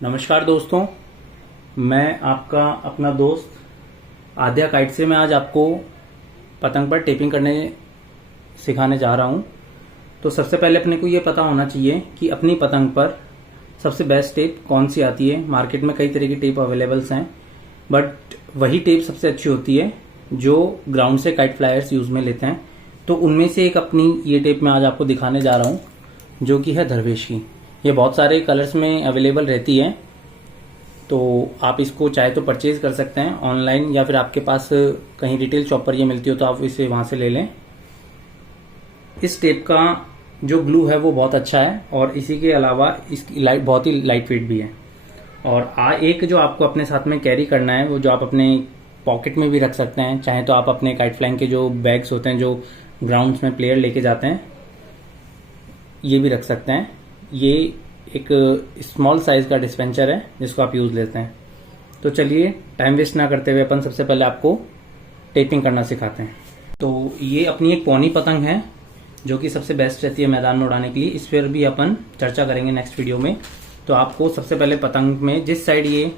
नमस्कार दोस्तों, मैं आपका अपना दोस्त आद्या काइट से मैं आज आपको पतंग पर टेपिंग करने सिखाने जा रहा हूं। तो सबसे पहले अपने को ये पता होना चाहिए कि अपनी पतंग पर सबसे बेस्ट टेप कौन सी आती है। मार्केट में कई तरह की टेप अवेलेबल्स हैं, बट वही टेप सबसे अच्छी होती है जो ग्राउंड से काइट फ्लायर्स यूज़ में लेते हैं। तो उनमें से एक अपनी ये टेप मैं आज आपको दिखाने जा रहा हूँ, जो कि है धरवेश की। ये बहुत सारे कलर्स में अवेलेबल रहती है, तो आप इसको चाहे तो परचेज कर सकते हैं ऑनलाइन, या फिर आपके पास कहीं रिटेल शॉप पर ये मिलती हो तो आप इसे वहाँ से ले लें। इस टेप का जो ग्लू है वो बहुत अच्छा है, और इसी के अलावा इसकी लाइट बहुत ही लाइट वेट भी है। और एक जो आपको अपने साथ में कैरी करना है, वो जो आप अपने पॉकेट में भी रख सकते हैं, चाहे तो आप अपने काइट फ्लाइंग के जो बैग्स होते हैं जो ग्राउंड्स में प्लेयर लेके जाते हैं, ये भी रख सकते हैं। ये एक स्मॉल साइज का डिस्पेंसर है जिसको आप यूज लेते हैं। तो चलिए टाइम वेस्ट ना करते हुए अपन सबसे पहले आपको टेपिंग करना सिखाते हैं। तो ये अपनी एक पौनी पतंग है जो कि सबसे बेस्ट रहती है मैदान में उड़ाने के लिए। इस पर भी अपन चर्चा करेंगे नेक्स्ट वीडियो में। तो आपको सबसे पहले पतंग में जिस साइड ये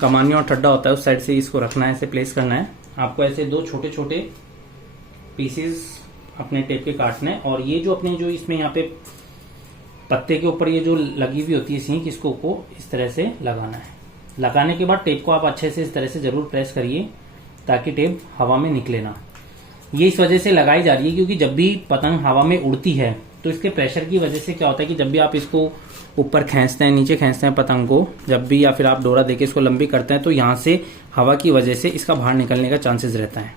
कमानी और ठड्डा होता है उस साइड से इसको रखना है, ऐसे प्लेस करना है। आपको ऐसे दो छोटे छोटे पीसेस अपने टेप के काटने हैं, और ये जो अपने जो इसमें यहाँ पे पत्ते के ऊपर ये जो लगी हुई होती है सींग, इसको को इस तरह से लगाना है। लगाने के बाद टेप को आप अच्छे से इस तरह से जरूर प्रेस करिए ताकि टेप हवा में निकले ना। ये इस वजह से लगाई जा रही है क्योंकि जब भी पतंग हवा में उड़ती है तो इसके प्रेशर की वजह से क्या होता है कि जब भी आप इसको ऊपर खींचते हैं, नीचे खींचते हैं पतंग को, जब भी या फिर आप डोरा देके इसको लंबी करते हैं, तो यहाँ से हवा की वजह से इसका बाहर निकलने का चांसेस रहता है।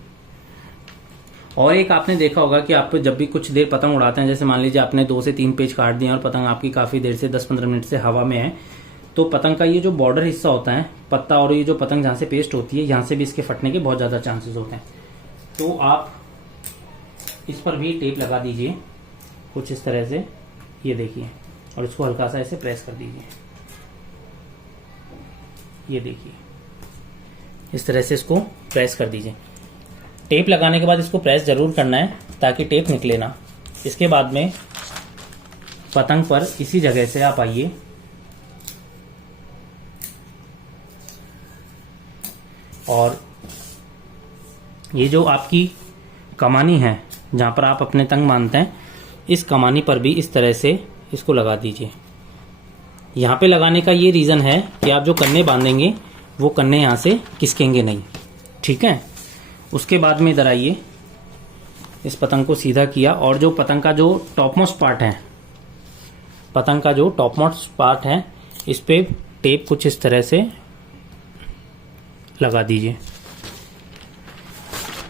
और एक आपने देखा होगा कि आप जब भी कुछ देर पतंग उड़ाते हैं, जैसे मान लीजिए आपने 2 से 3 पेज काट दिए और पतंग आपकी काफी देर से 10-15 मिनट से हवा में है, तो पतंग का ये जो बॉर्डर हिस्सा होता है पत्ता, और ये जो पतंग जहाँ से पेस्ट होती है, यहाँ से भी इसके फटने के बहुत ज्यादा चांसेस होते हैं। तो आप इस पर भी टेप लगा दीजिए कुछ इस तरह से, ये देखिए, और इसको हल्का सा ऐसे प्रेस कर दीजिए। ये देखिए, इस तरह से इसको प्रेस कर दीजिए। टेप लगाने के बाद इसको प्रेस जरूर करना है ताकि टेप निकले ना। इसके बाद में पतंग पर इसी जगह से आप आइए और ये जो आपकी कमानी है जहां पर आप अपने तंग बांधते हैं, इस कमानी पर भी इस तरह से इसको लगा दीजिए। यहाँ पे लगाने का ये रीजन है कि आप जो कन्ने बांधेंगे वो कन्ने यहाँ से खिसकेंगे नहीं, ठीक है। उसके बाद में इधर आइए, इस पतंग को सीधा किया, और जो पतंग का जो टॉप मोस्ट पार्ट है, पतंग का जो टॉप मोस्ट पार्ट है, इस पे टेप कुछ इस तरह से लगा दीजिए।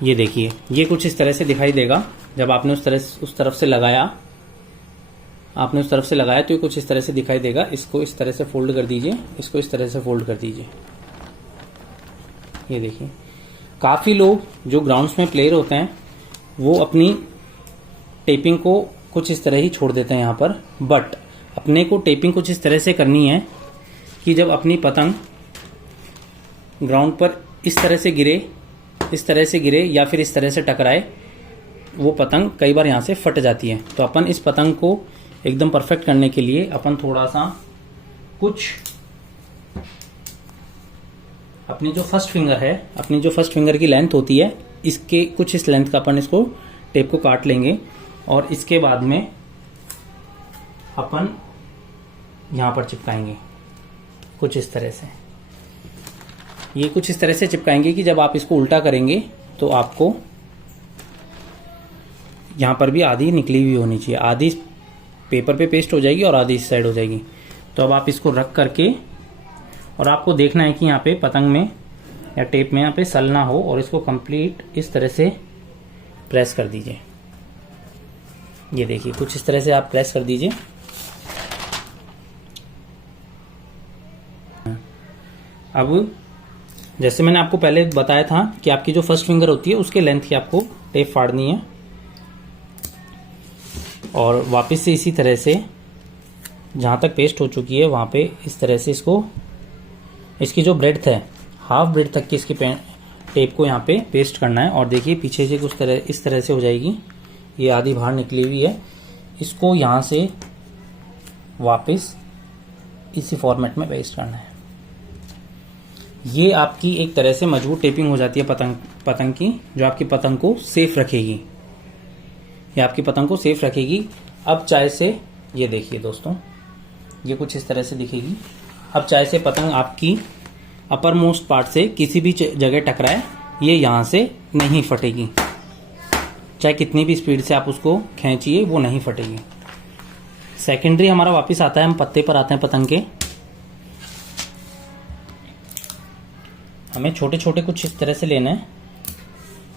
ये देखिए, ये कुछ इस तरह से दिखाई देगा जब आपने उस तरफ से लगाया, आपने उस तरफ से लगाया तो ये कुछ इस तरह से दिखाई देगा। इसको इस तरह से फोल्ड कर दीजिए, इसको इस तरह से फोल्ड कर दीजिए। ये देखिए, काफ़ी लोग जो ग्राउंड्स में प्लेयर होते हैं वो अपनी टेपिंग को कुछ इस तरह ही छोड़ देते हैं यहाँ पर, बट अपने को टेपिंग कुछ इस तरह से करनी है कि जब अपनी पतंग ग्राउंड पर इस तरह से गिरे या फिर इस तरह से टकराए, वो पतंग कई बार यहाँ से फट जाती है। तो अपन इस पतंग को एकदम परफेक्ट करने के लिए अपन थोड़ा सा कुछ अपनी जो फर्स्ट फिंगर की लेंथ होती है, इसके कुछ इस लेंथ का अपन इसको टेप को काट लेंगे, और इसके बाद में अपन यहां पर चिपकाएंगे कुछ इस तरह से। ये कुछ इस तरह से चिपकाएंगे कि जब आप इसको उल्टा करेंगे तो आपको यहां पर भी आधी निकली हुई होनी चाहिए, आधी पेपर पे पेस्ट हो जाएगी और आधी इस साइड हो जाएगी। तो अब आप इसको रख करके, और आपको देखना है कि यहाँ पे पतंग में या टेप में यहाँ पे सल ना हो, और इसको कंप्लीट इस तरह से प्रेस कर दीजिए। ये देखिए, कुछ इस तरह से आप प्रेस कर दीजिए। अब जैसे मैंने आपको पहले बताया था कि आपकी जो फर्स्ट फिंगर होती है उसके लेंथ की आपको टेप फाड़नी है, और वापस से इसी तरह से जहाँ तक पेस्ट हो चुकी है वहाँ पे इस तरह से इसकी जो ब्रेड्थ है, हाफ ब्रेड तक की इसकी टेप को यहाँ पे पेस्ट करना है। और देखिए, पीछे से कुछ तरह इस तरह से हो जाएगी, ये आधी बाहर निकली हुई है। इसको यहाँ से वापस इसी फॉर्मेट में पेस्ट करना है। ये आपकी एक तरह से मजबूत टेपिंग हो जाती है पतंग की, जो आपकी पतंग को सेफ रखेगी। ये आपकी पतंग को सेफ रखेगी। अब चाहे से ये देखिए दोस्तों, ये कुछ इस तरह से दिखेगी। अब चाहे से पतंग आपकी अपर मोस्ट पार्ट से किसी भी जगह टकराए, ये यहाँ से नहीं फटेगी। चाहे कितनी भी स्पीड से आप उसको खींचिए, वो नहीं फटेगी। सेकेंडरी हमारा वापस आता है, हम पत्ते पर आते हैं पतंग के। हमें छोटे छोटे कुछ इस तरह से लेना है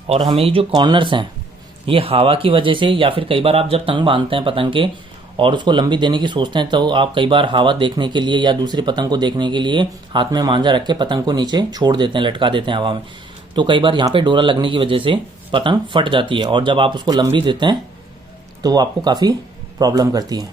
और हमें ये जो कॉर्नर्स हैं, ये हवा की वजह से, या फिर कई बार आप जब तंग बांधते हैं पतंग के और उसको लंबी देने की सोचते हैं, तो आप कई बार हवा देखने के लिए या दूसरी पतंग को देखने के लिए हाथ में मांझा रख के पतंग को नीचे छोड़ देते हैं, लटका देते हैं हवा में। तो कई बार यहाँ पे डोरा लगने की वजह से पतंग फट जाती है और जब आप उसको लंबी देते हैं तो वो आपको काफ़ी प्रॉब्लम करती है।